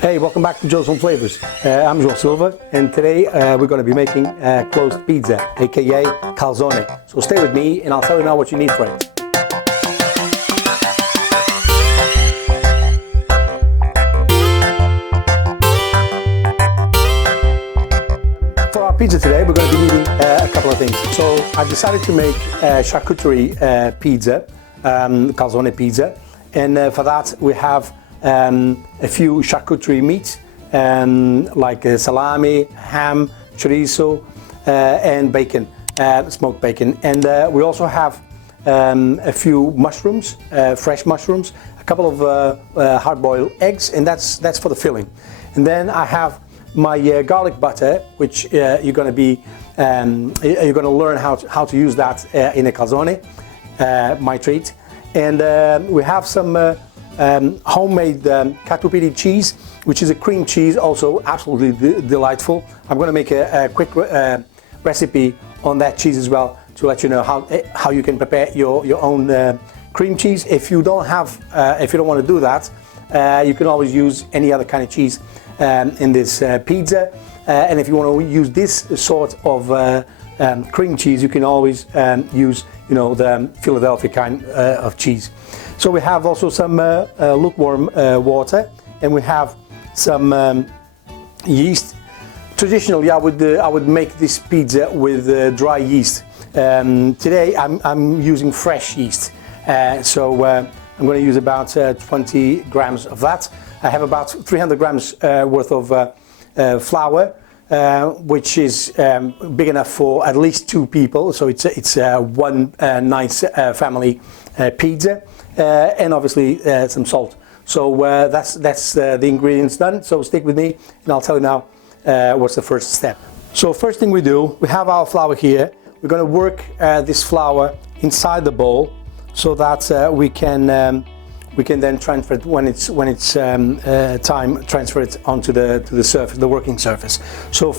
Hey, welcome back to Joe's Home Flavors. I'm João Silva, and today we're going to be making closed pizza, aka calzone. So stay with me and I'll tell you now what you need for it. For our pizza today, we're going to be needing a couple of things. So I've decided to make charcuterie pizza, calzone pizza, and for that we have a few charcuterie meats like salami, ham, chorizo, and bacon, smoked bacon. And we also have a few mushrooms, fresh mushrooms, a couple of hard-boiled eggs, and that's for the filling. And then I have my garlic butter, which you're going to learn how to use that in a calzone, my treat. And we have some homemade Charcuterie cheese, which is a cream cheese, also absolutely delightful. I'm going to make a quick recipe on that cheese as well to let you know how you can prepare your own cream cheese. If you don't want to do that, you can always use any other kind of cheese in this pizza. And if you want to use this sort of cream cheese, you can always use the Philadelphia kind of cheese. So we have also some lukewarm water, and we have some yeast. Traditionally, I would make this pizza with dry yeast. Today, I'm using fresh yeast, so I'm going to use about 20 grams of that. I have about 300 grams worth of flour, which is big enough for at least 2 people. So it's one nice family pizza. And obviously some salt. So that's the ingredients done. So stick with me and I'll tell you now what's the first step. So first thing we do, we have our flour here. We're going to work this flour inside the bowl so that we can then transfer it when it's time, transfer it onto the surface, the working surface. So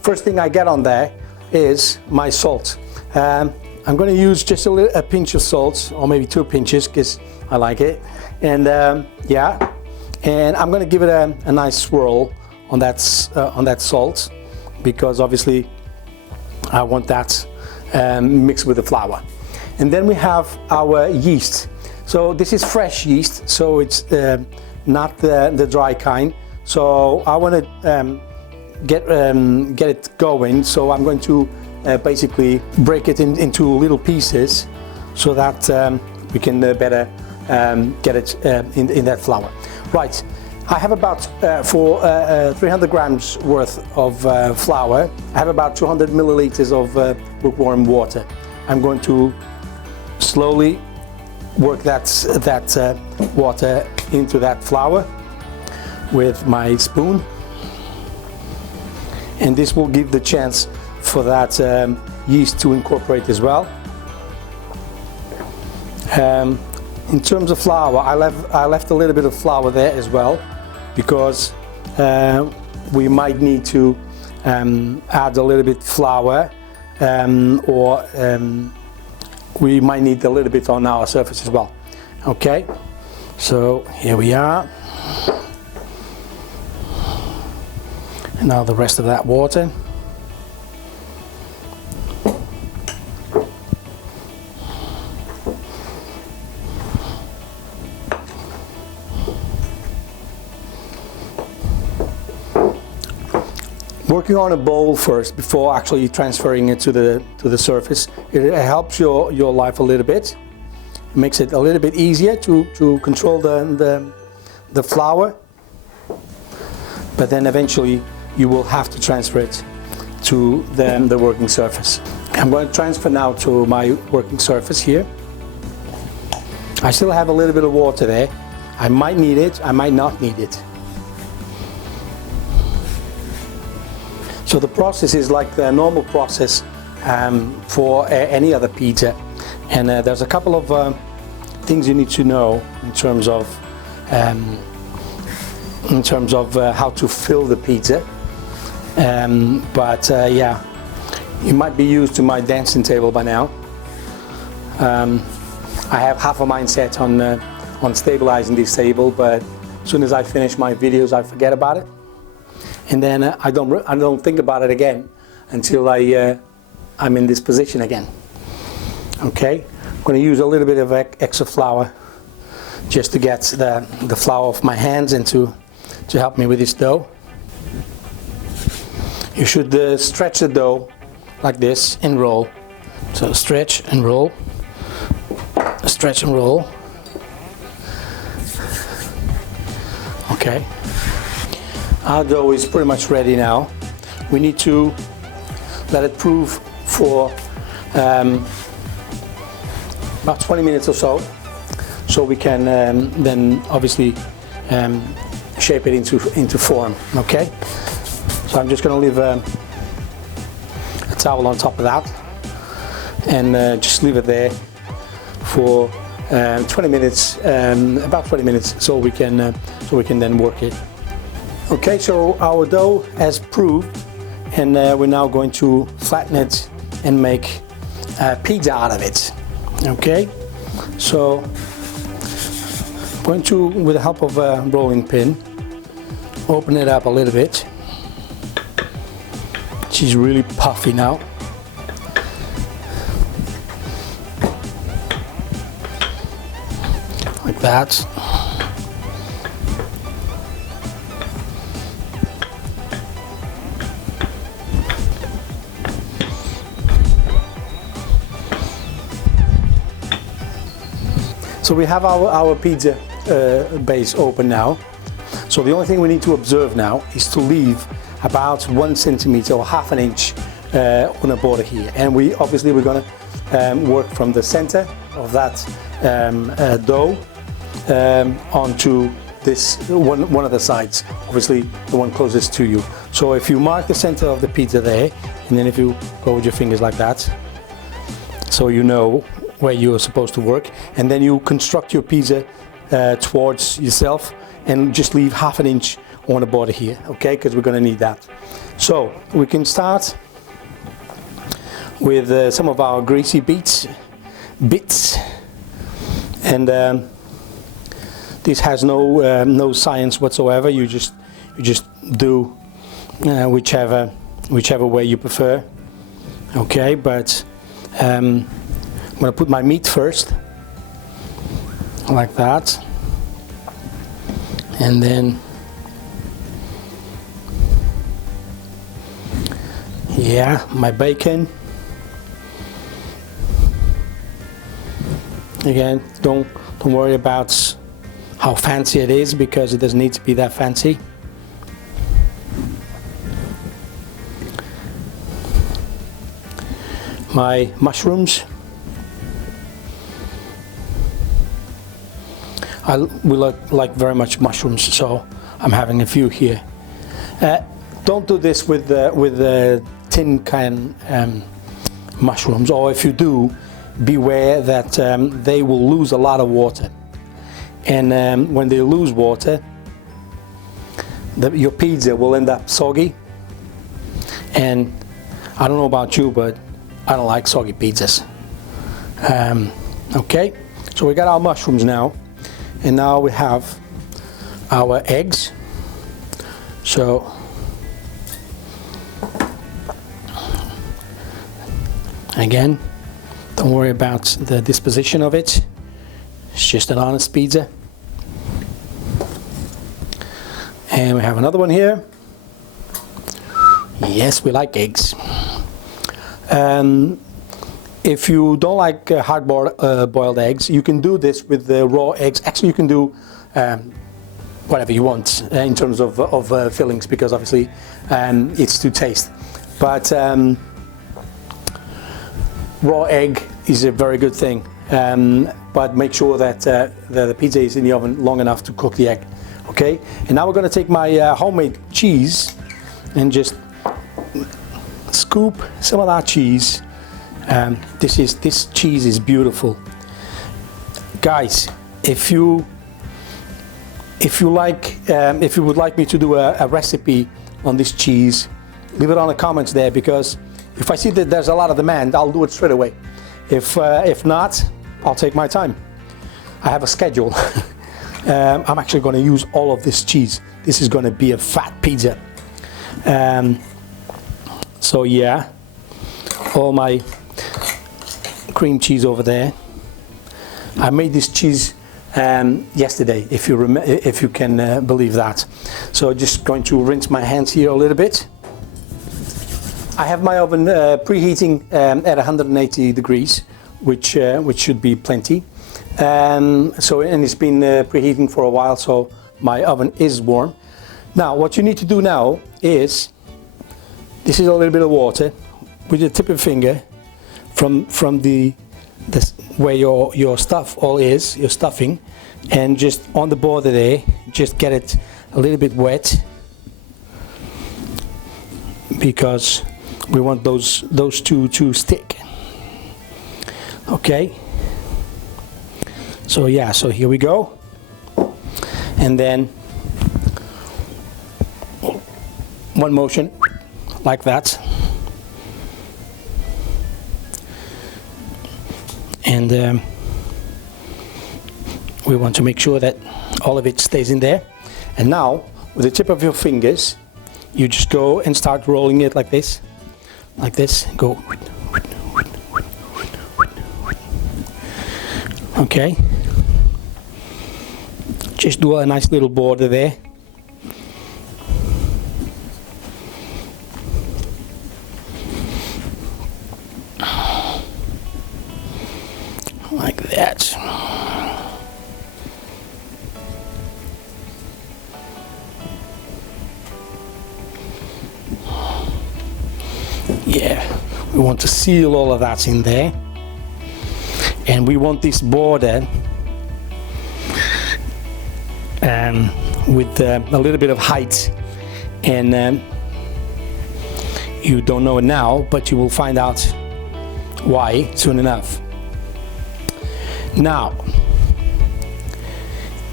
first thing I get on there is my salt. I'm going to use just a pinch of salt, or maybe 2 pinches, because I like it. And and I'm going to give it a nice swirl on that salt, because obviously I want that mixed with the flour. And then we have our yeast. So this is fresh yeast, so it's not the dry kind. So I want to get it going. So I'm going to basically break it into little pieces so that we can better get it in that flour. Right, I have about for 300 grams worth of flour, I have about 200 milliliters of lukewarm water. I'm going to slowly work that water into that flour with my spoon, and this will give the chance for that yeast to incorporate as well. In terms of flour, I left a little bit of flour there as well, because we might need to add a little bit flour, or we might need a little bit on our surface as well. Okay, so here we are. And now the rest of that water. Working on a bowl first before actually transferring it to the surface, it helps your life a little bit. It makes it a little bit easier to control the flour, but then eventually you will have to transfer it to the working surface. I'm going to transfer now to my working surface here. I still have a little bit of water there. I might need it, I might not need it. So the process is like the normal process for any other pizza, and there's a couple of things you need to know in terms of how to fill the pizza. Yeah, you might be used to my dancing table by now. I have half of mine set on stabilizing this table, but As soon as I finish my videos, I forget about it, and then I don't think about it again until I'm in this position again. Okay, I'm going to use a little bit of extra flour just to get the flour off my hands and to help me with this dough. You should stretch the dough like this and roll. So stretch and roll, stretch and roll. Okay, our dough is pretty much ready now. We need to let it prove for about 20 minutes or so we can then obviously shape it into form. Okay, so I'm just going to leave a towel on top of that and just leave it there for 20 minutes, about 20 minutes, so we can then work it. Okay, so our dough has proved, and we're now going to flatten it and make pizza out of it. Okay, so I'm going to, with the help of a rolling pin, open it up a little bit. She's really puffy now. Like that. So we have our pizza base open now. So the only thing we need to observe now is to leave about 1 centimeter or half an inch on the border here. And we're going to work from the center of that dough onto this one of the sides, obviously the one closest to you. So if you mark the center of the pizza there, and then if you go with your fingers like that, so you know where you're supposed to work, and then you construct your pizza towards yourself and just leave half an inch on the border here, okay, because we're going to need that. So we can start with some of our greasy bits, and this has no science whatsoever. You just do whichever way you prefer, okay. But I'm going to put my meat first, like that, and then my bacon. Again, don't worry about how fancy it is, because it doesn't need to be that fancy. My mushrooms. We like very much mushrooms, so I'm having a few here. Don't do this with tin can mushrooms, or if you do, beware that they will lose a lot of water. And when they lose water, your pizza will end up soggy. And I don't know about you, but I don't like soggy pizzas. Okay, so we got our mushrooms now. And now we have our eggs. So again, don't worry about the disposition of it. It's just an honest pizza. And we have another one here. Yes, we like eggs. If you don't like hard boiled eggs, you can do this with the raw eggs. Actually, you can do whatever you want in terms of fillings, because obviously it's to taste. But raw egg is a very good thing. But make sure that the pizza is in the oven long enough to cook the egg. Okay, and now we're going to take my homemade cheese and just scoop some of that cheese. This cheese is beautiful, guys. If you would like me to do a recipe on this cheese, leave it on the comments there, because if I see that there's a lot of demand, I'll do it straight away. If not, I'll take my time. I have a schedule. I'm actually going to use all of this cheese. This is going to be a fat pizza. So yeah, all my cream cheese over there. I made this cheese yesterday, if you can believe that. So just going to rinse my hands here a little bit. I have my oven preheating at 180 degrees, which should be plenty. And it's been preheating for a while, so my oven is warm. Now what you need to do now is, this is a little bit of water with your tip of your finger from where your stuff all is, your stuffing, and just on the border there, just get it a little bit wet, because we want those two to stick. Okay, so yeah, so here we go, and then one motion like that, and we want to make sure that all of it stays in there. And now with the tip of your fingers, you just go and start rolling it like this, go. Okay, just do a nice little border there. Like that. Yeah, we want to seal all of that in there, and we want this border with a little bit of height, and you don't know it now, but you will find out why soon enough. Now,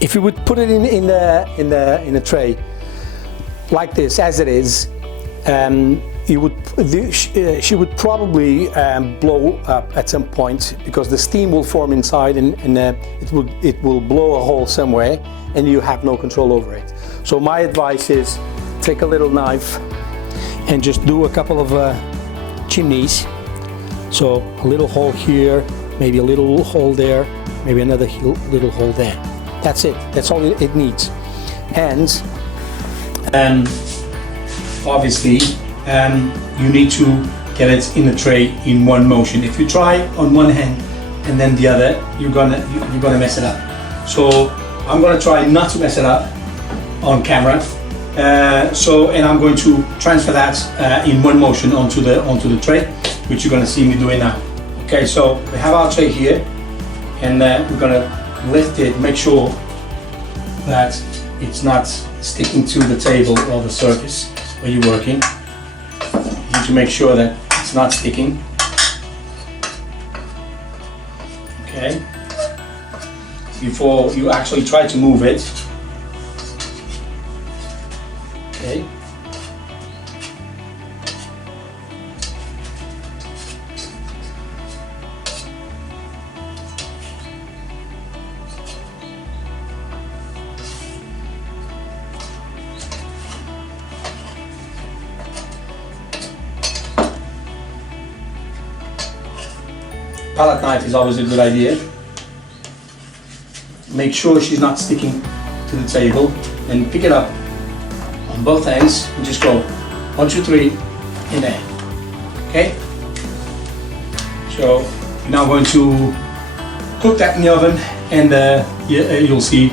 if you would put it in a tray like this, as it is, she would probably blow up at some point, because the steam will form inside, and it will blow a hole somewhere, and you have no control over it. So my advice is, take a little knife and just do a couple of chimneys. So a little hole here, maybe a little hole there, maybe another little hole there. That's it. That's all it needs. And obviously, you need to get it in the tray in one motion. If you try on one hand and then the other, you're gonna mess it up. So I'm gonna try not to mess it up on camera. And I'm going to transfer that in one motion onto the tray, which you're gonna see me doing now. Okay, so we have our tray here, and we're gonna lift it, make sure that it's not sticking to the table or the surface where you're working. You need to make sure that it's not sticking. Okay, before you actually try to move it. Okay. Palette knife is always a good idea. Make sure she's not sticking to the table, and pick it up on both ends and just go 1, 2, 3 in there. Okay? So we're now going to cook that in the oven, and you'll see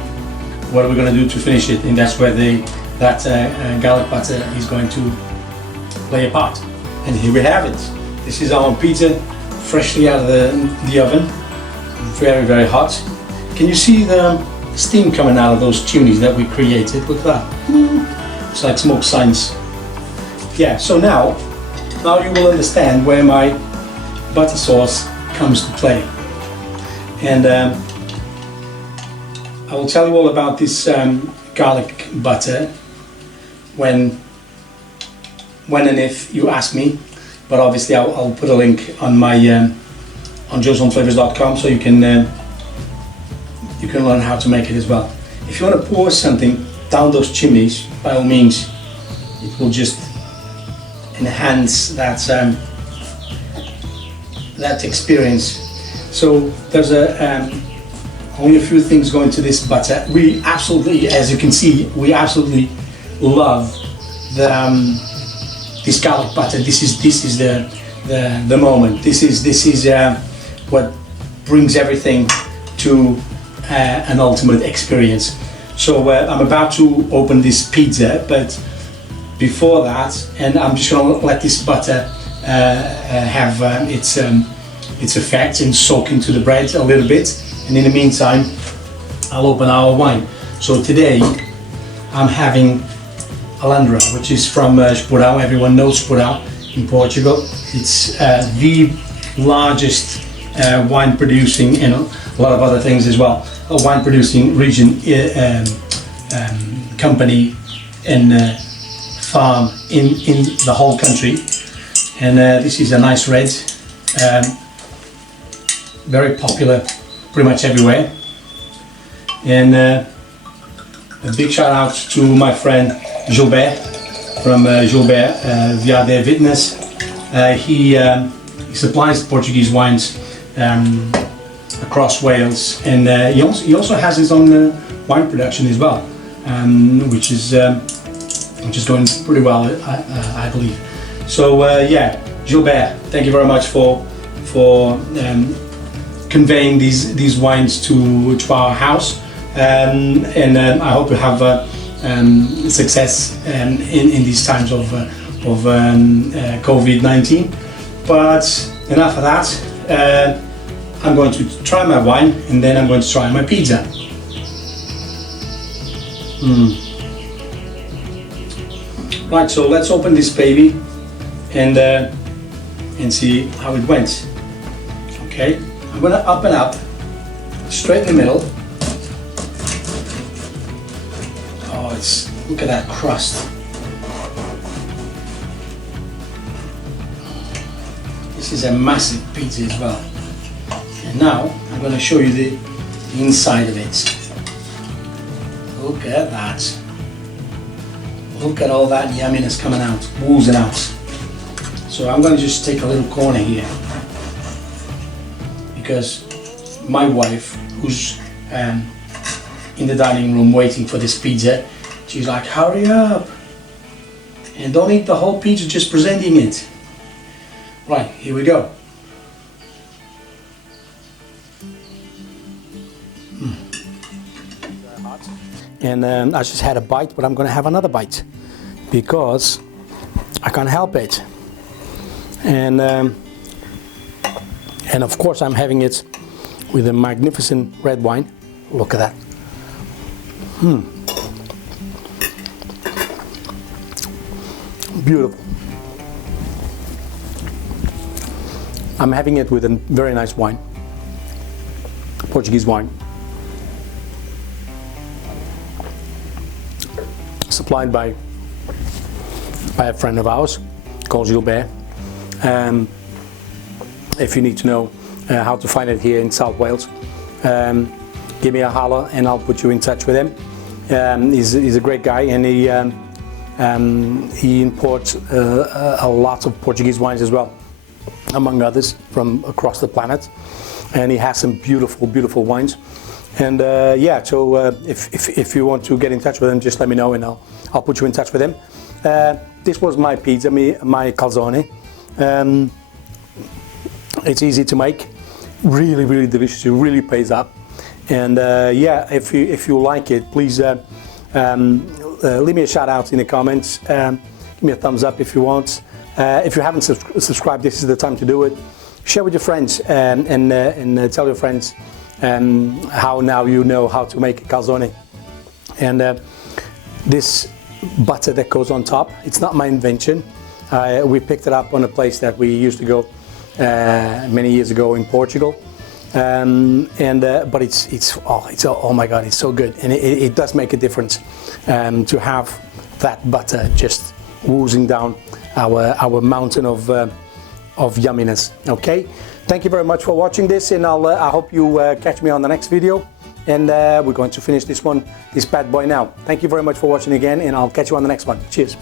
what we're going to do to finish it, and that's where that garlic butter is going to play a part. And here we have it. This is our pizza, freshly out of the oven, very, very hot. Can you see the steam coming out of those chimneys that we created? Look at that. It's like smoke signs. Yeah, so now you will understand where my butter sauce comes to play. And I will tell you all about this garlic butter when and if you ask me. But obviously I'll put a link on my on joesonflavors.com, so you can learn how to make it as well. if you want to pour something down those chimneys, by all means, it will just enhance that that experience. So there's only a few things going to this butter. We absolutely, as you can see, we absolutely love this garlic butter. This is the moment. This is what brings everything to an ultimate experience. So I'm about to open this pizza, but before that, and I'm just going to let this butter have its effect and soak into the bread a little bit. And in the meantime, I'll open our wine. So today, I'm having Alhandra, which is from Esporão. Everyone knows Esporão in Portugal. It's the largest wine producing, and a lot of other things as well, a wine producing region, company and farm in the whole country. And this is a nice red, very popular pretty much everywhere. And a big shout out to my friend Gilbert from Gilbert Via de Witness. He supplies Portuguese wines across Wales, and he also has his own wine production as well, which is going pretty well, I believe. So yeah, Gilbert, thank you very much for conveying these wines to our house, and I hope you have success in these times of COVID-19. But enough of that. I'm going to try my wine, and then I'm going to try my pizza. Right, so let's open this baby and see how it went. Okay, I'm gonna open up straight in the middle. Oh, look at that crust. This is a massive pizza as well. And now I'm going to show you the inside of it. Look at that. Look at all that yumminess coming out, oozing out. So I'm going to just take a little corner here, because my wife, who's in the dining room waiting for this pizza, she's like, hurry up and don't eat the whole pizza, just presenting it. Right, here we go. And I just had a bite, but I'm going to have another bite because I can't help it. And of course I'm having it with a magnificent red wine. Look at that. Beautiful. I'm having it with a very nice wine, Portuguese wine, supplied by a friend of ours called Gilbert. If you need to know how to find it here in South Wales, give me a holler and I'll put you in touch with him. He's a great guy, and he imports a lot of Portuguese wines as well, among others, from across the planet, and he has some beautiful, beautiful wines. And yeah, so if you want to get in touch with him, just let me know and I'll put you in touch with him. This was my pizza, my calzone. It's easy to make, really, really delicious. It really pays up. And yeah, if you like it, please leave me a shout out in the comments. Give me a thumbs up if you want. If you haven't subscribed, this is the time to do it. Share with your friends and tell your friends how now you know how to make calzone. And this butter that goes on top, it's not my invention. We picked it up on a place that we used to go many years ago in Portugal. But it's oh my God, it's so good, and it does make a difference to have that butter just oozing down our mountain of yumminess. Okay, thank you very much for watching this, and I hope you catch me on the next video. and we're going to finish this bad boy now. Thank you very much for watching again, and I'll catch you on the next one. Cheers.